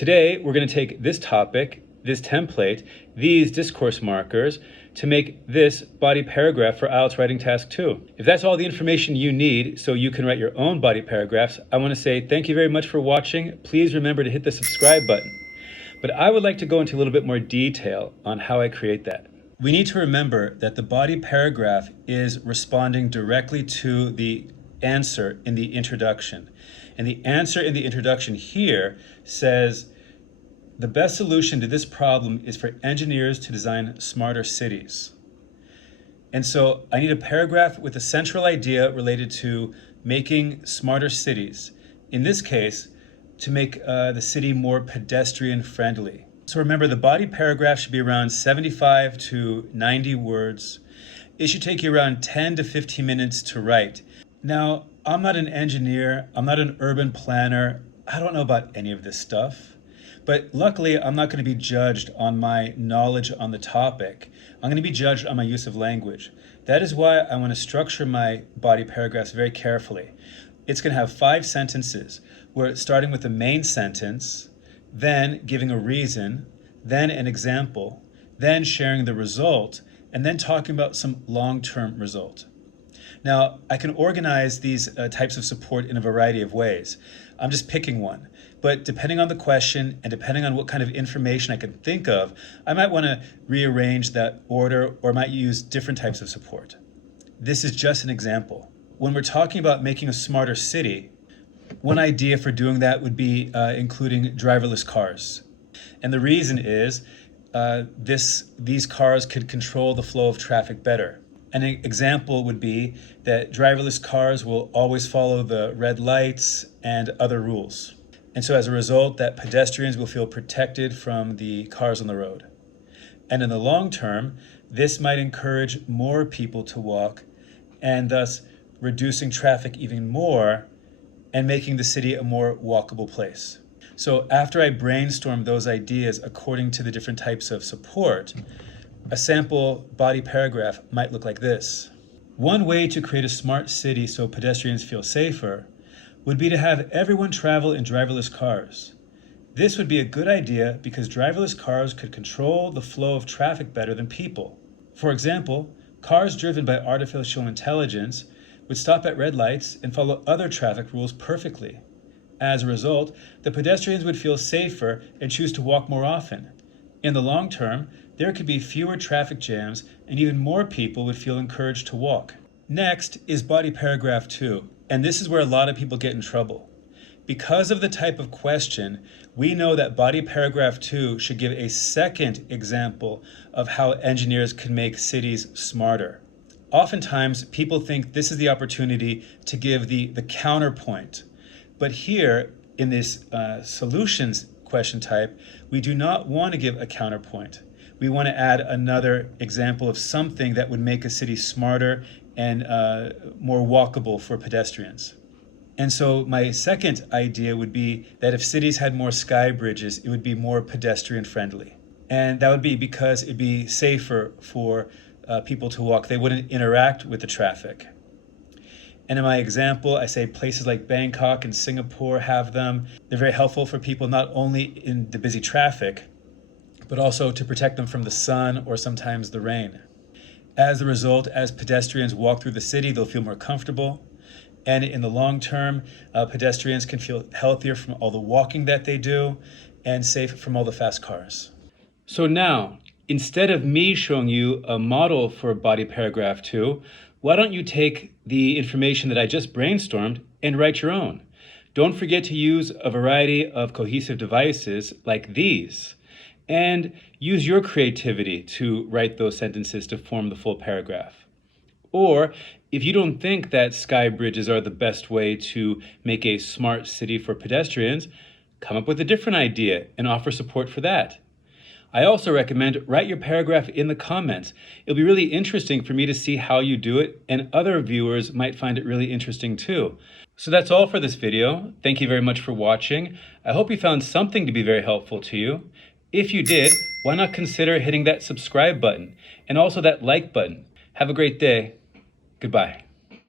Today, we're going to take this topic, this template, these discourse markers to make this body paragraph for IELTS Writing Task 2. If that's all the information you need so you can write your own body paragraphs, I want to say thank you very much for watching. Please remember to hit the subscribe button. But I would like to go into a little bit more detail on how I create that. We need to remember that the body paragraph is responding directly to the answer in the introduction. And the answer in the introduction here says, the best solution to this problem is for engineers to design smarter cities. And so I need a paragraph with a central idea related to making smarter cities. In this case, to make the city more pedestrian friendly. So remember, the body paragraph should be around 75 to 90 words. It should take you around 10 to 15 minutes to write. Now, I'm not an engineer, I'm not an urban planner, I don't know about any of this stuff. But luckily, I'm not going to be judged on my knowledge on the topic. I'm going to be judged on my use of language. That is why I want to structure my body paragraphs very carefully. It's going to have 5 sentences, where starting with the main sentence, then giving a reason, then an example, then sharing the result, and then talking about some long-term result. Now, I can organize these types of support in a variety of ways. I'm just picking one. But depending on the question and depending on what kind of information I can think of, I might want to rearrange that order or might use different types of support. This is just an example. When we're talking about making a smarter city, one idea for doing that would be including driverless cars. And the reason is these cars could control the flow of traffic better. An example would be that driverless cars will always follow the red lights and other rules. And so as a result, that pedestrians will feel protected from the cars on the road. And in the long term, this might encourage more people to walk and thus reducing traffic even more and making the city a more walkable place. So after I brainstorm those ideas according to the different types of support, a sample body paragraph might look like this. One way to create a smart city so pedestrians feel safer would be to have everyone travel in driverless cars. This would be a good idea because driverless cars could control the flow of traffic better than people. For example, cars driven by artificial intelligence would stop at red lights and follow other traffic rules perfectly. As a result, the pedestrians would feel safer and choose to walk more often. In the long term, there could be fewer traffic jams and even more people would feel encouraged to walk. Next is body paragraph 2, and this is where a lot of people get in trouble. Because of the type of question, we know that body paragraph 2 should give a second example of how engineers can make cities smarter. Oftentimes, people think this is the opportunity to give the counterpoint. But here, in this solutions question type, we do not want to give a counterpoint. We want to add another example of something that would make a city smarter and more walkable for pedestrians. And so my second idea would be that if cities had more sky bridges, it would be more pedestrian friendly. And that would be because it'd be safer for people to walk. They wouldn't interact with the traffic. And in my example, I say places like Bangkok and Singapore have them. They're very helpful for people not only in the busy traffic, but also to protect them from the sun or sometimes the rain. As a result, as pedestrians walk through the city, they'll feel more comfortable. And in the long term, pedestrians can feel healthier from all the walking that they do and safe from all the fast cars. So now, instead of me showing you a model for body paragraph 2, why don't you take the information that I just brainstormed and write your own? Don't forget to use a variety of cohesive devices like these, and use your creativity to write those sentences to form the full paragraph. Or if you don't think that sky bridges are the best way to make a smart city for pedestrians, come up with a different idea and offer support for that. I also recommend write your paragraph in the comments. It'll be really interesting for me to see how you do it, and other viewers might find it really interesting too. So that's all for this video. Thank you very much for watching. I hope you found something to be very helpful to you. If you did, why not consider hitting that subscribe button and also that like button. Have a great day. Goodbye.